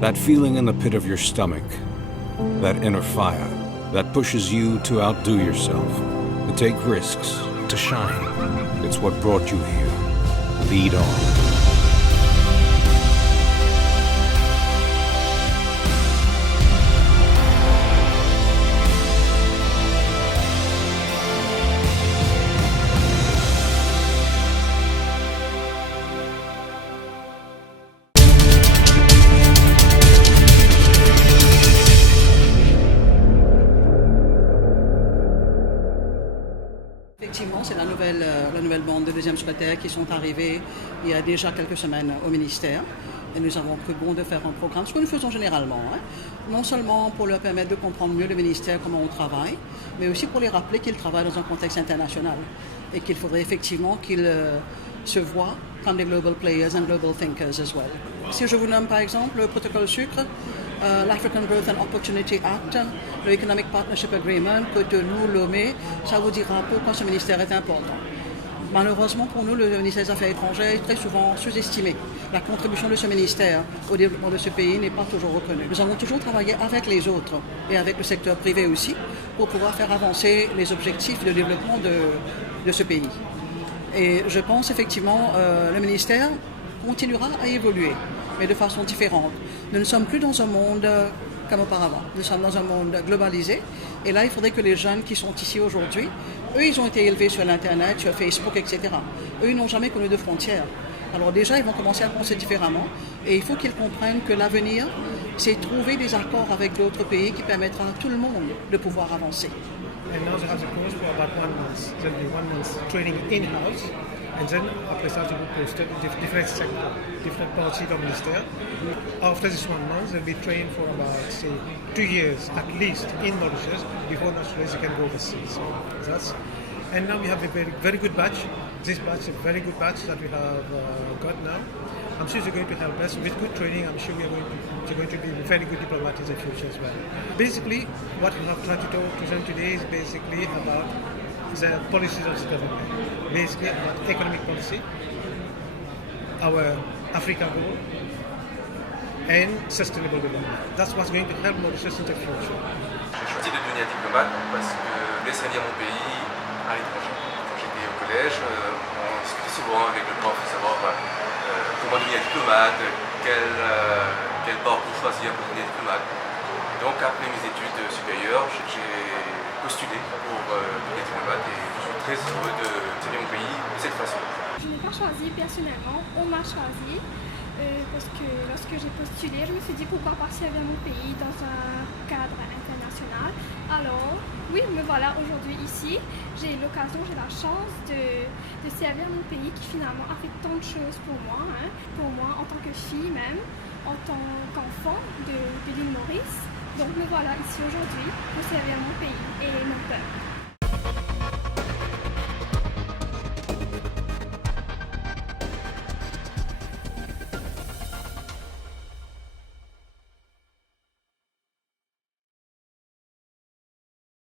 That feeling in the pit of your stomach, that inner fire, that pushes you to outdo yourself, to take risks, to shine. It's what brought you here. Lead on. Effectivement, c'est la nouvelle bande de deuxième secrétaire qui sont arrivés il y a déjà quelques semaines au ministère. Et nous avons cru bon de faire un programme, ce que nous faisons généralement, non seulement pour leur permettre de comprendre mieux le ministère, comment on travaille, mais aussi pour les rappeler qu'ils travaillent dans un contexte international et qu'il faudrait effectivement qu'ils se voient comme des global players and global thinkers as well. Si je vous nomme par exemple le protocole sucre, l'African Growth and Opportunity Act, le Economic Partnership Agreement, que de nous nommer, ça vous dira pourquoi ce ministère est important. Malheureusement pour nous, le ministère des Affaires étrangères est très souvent sous-estimé. La contribution de ce ministère au développement de ce pays n'est pas toujours reconnue. Nous avons toujours travaillé avec les autres et avec le secteur privé aussi pour pouvoir faire avancer les objectifs de développement de ce pays. Et je pense effectivement le ministère continuera à évoluer, mais de façon différente. Nous ne sommes plus dans un monde comme auparavant. Nous sommes dans un monde globalisé. Et là, il faudrait que les jeunes qui sont ici aujourd'hui, eux, ils ont été élevés sur l'Internet, sur Facebook, etc. Eux, ils n'ont jamais connu de frontières. Alors déjà, ils vont commencer à penser différemment. Et il faut qu'ils comprennent que l'avenir, c'est trouver des accords avec d'autres pays qui permettra à tout le monde de pouvoir avancer. And now they have the course for about 1 month. There'll be 1 month training in-house. And then après ça, they will post different sectors, different parts of the minister. After this 1 month, they'll be trained for about, say, 2 years at least in Mauritius before naturally they can go overseas. So that's, and now we have a very, very good batch. This batch is a very good batch that we have got now. I'm sure they're going to help us with good training. I'm sure they're going to be very good diplomats in the future as well. Basically, what we have tried to talk to them today is basically about the policies of the government, basically about economic policy, our Africa goal, and sustainable development. That's what's going to help Mauritius in the future. J'ai choisi de devenir diplomate parce que je voulais servir mon pays à l'étranger. Quand j'étais au collège, on discutait souvent avec le prof pour savoir comment devenir diplomate, quel parcours choisir pour devenir diplomate. Et donc après mes études supérieures, j'ai postulé pour devenir diplomate et je suis très heureux de servir mon pays de cette façon. Je n'ai pas choisi personnellement, on m'a choisi parce que lorsque j'ai postulé, je me suis dit pourquoi pas servir mon pays dans un cadre international. Alors oui, me voilà aujourd'hui ici. J'ai l'occasion, j'ai la chance de servir mon pays qui finalement a fait tant de choses pour moi en tant que fille même, en tant qu'enfant de l'île Maurice. Donc me voilà ici aujourd'hui pour servir mon pays et mon peuple.